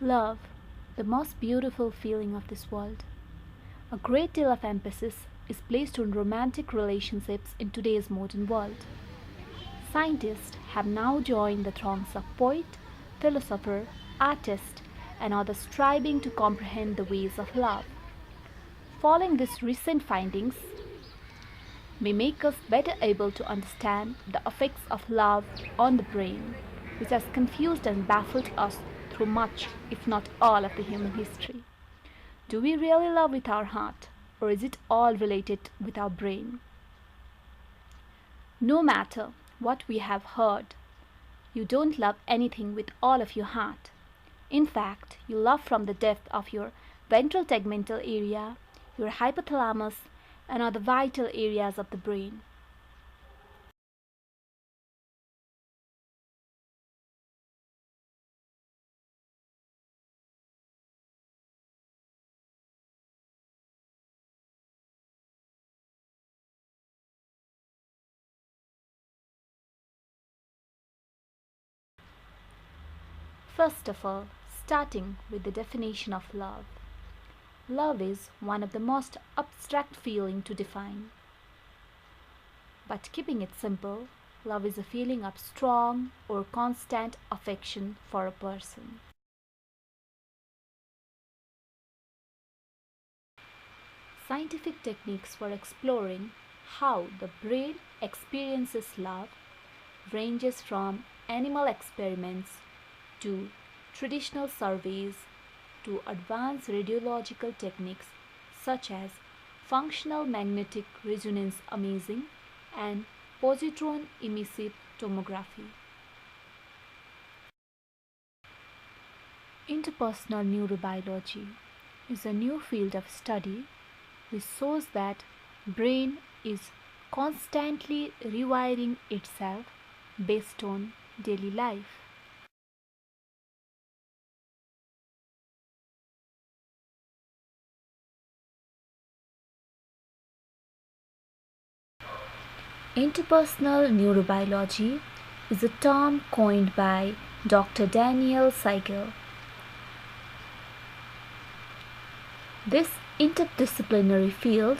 Love, the most beautiful feeling of this world. A great deal of emphasis is placed on romantic relationships in today's modern world. Scientists have now joined the throngs of poet, philosopher, artist, and others striving to comprehend the ways of love. Following these recent findings may make us better able to understand the effects of love on the brain, which has confused and baffled us through much, if not all, of the human history. Do we really love with our heart, or is it all related with our brain? No matter what we have heard, you don't love anything with all of your heart. In fact, you love from the depth of your ventral tegmental area, your hypothalamus, and other vital areas of the brain. First of all, starting with the definition of love. Love is one of the most abstract feeling to define. But keeping it simple, love is a feeling of strong or constant affection for a person. Scientific techniques for exploring how the brain experiences love ranges from animal experiments to traditional surveys to advanced radiological techniques such as functional magnetic resonance imaging and positron emission tomography. Interpersonal neurobiology is a new field of study which shows that brain is constantly rewiring itself based on daily life. Interpersonal neurobiology is a term coined by Dr. Daniel Siegel. This interdisciplinary field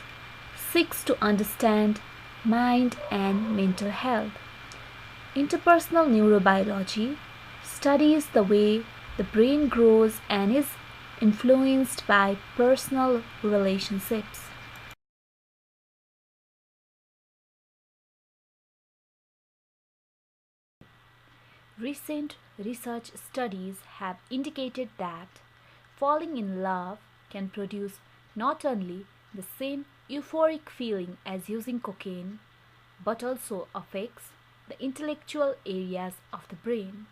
seeks to understand mind and mental health. Interpersonal neurobiology studies the way the brain grows and is influenced by personal relationships. Recent research studies have indicated that falling in love can produce not only the same euphoric feeling as using cocaine, but also affects the intellectual areas of the brain.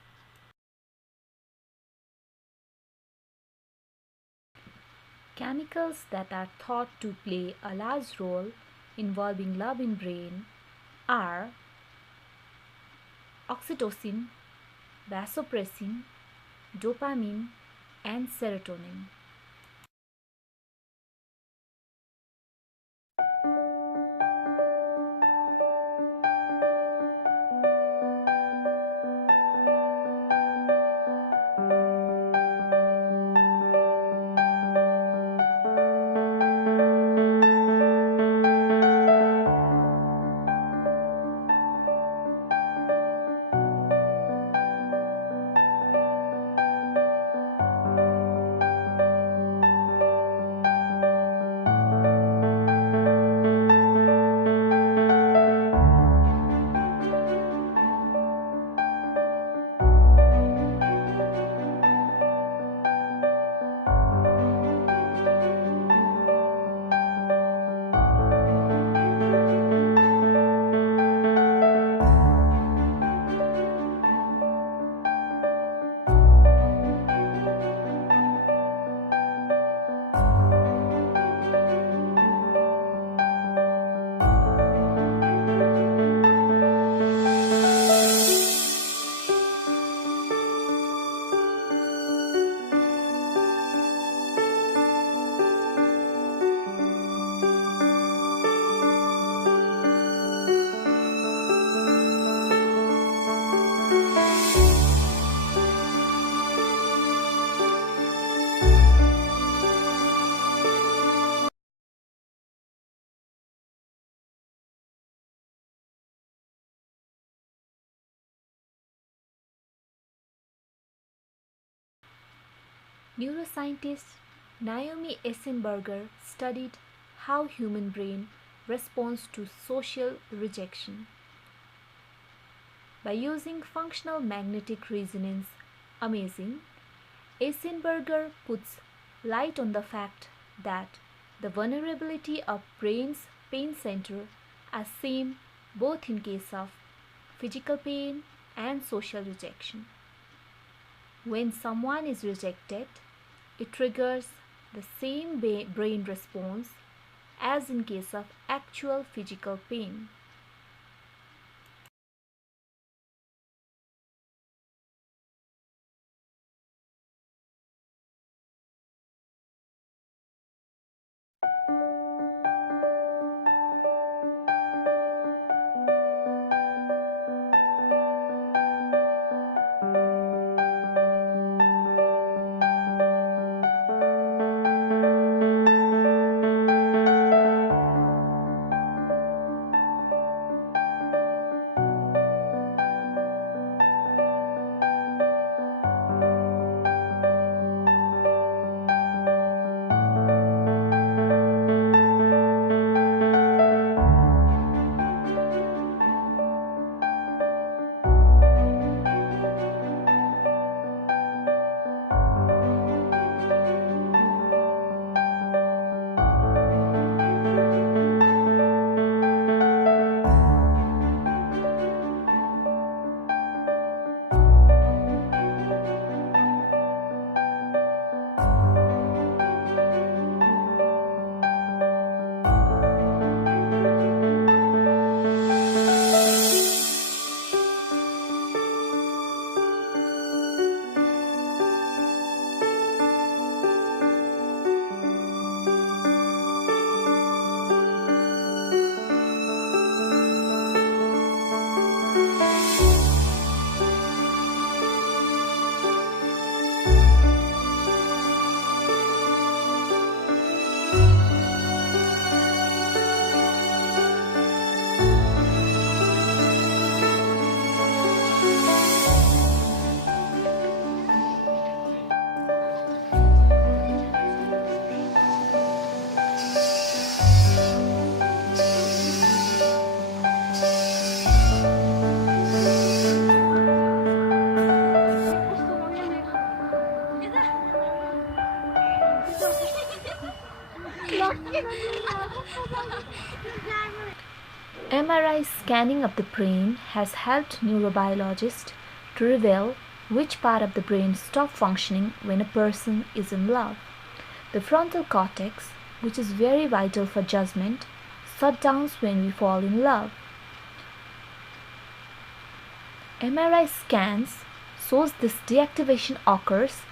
Chemicals that are thought to play a large role involving love in brain are oxytocin, vasopressin, dopamine, and serotonin. Neuroscientist Naomi Eisenberger studied how human brain responds to social rejection. By using functional magnetic resonance imaging, Eisenberger puts light on the fact that the vulnerability of brain's pain center are same both in case of physical pain and social rejection. When someone is rejected, it triggers the same brain response as in case of actual physical pain. MRI scanning of the brain has helped neurobiologists to reveal which part of the brain stops functioning when a person is in love. The frontal cortex, which is very vital for judgment, shuts down when we fall in love. MRI scans shows this deactivation occurs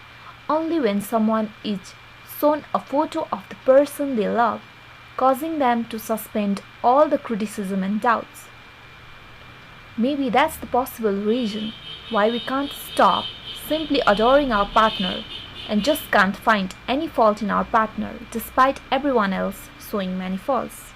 only when someone is shown a photo of the person they love, causing them to suspend all the criticism and doubts. Maybe that's the possible reason why we can't stop simply adoring our partner and just can't find any fault in our partner despite everyone else showing many faults.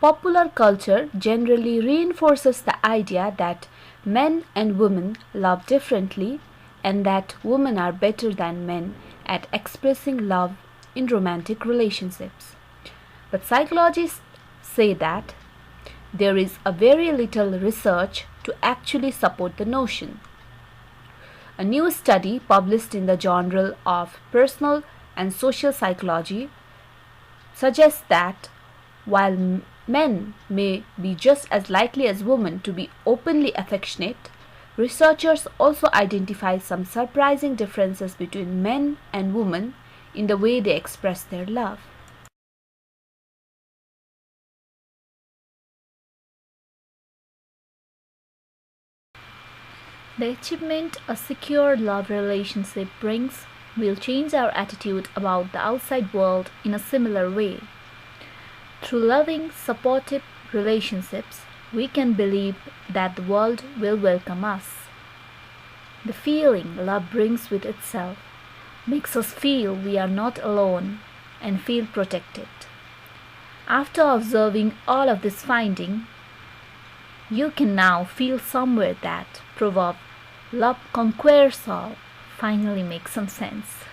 Popular culture generally reinforces the idea that men and women love differently and that women are better than men at expressing love in romantic relationships. But psychologists say that there is a very little research to actually support the notion. A new study published in the Journal of Personal and Social Psychology suggests that while men may be just as likely as women to be openly affectionate, researchers also identify some surprising differences between men and women in the way they express their love. The achievement a secure love relationship brings will change our attitude about the outside world in a similar way. Through loving, supportive relationships, we can believe that the world will welcome us. The feeling love brings with itself makes us feel we are not alone and feel protected. After observing all of this finding, you can now feel somewhere that proverb love conquers all finally makes some sense.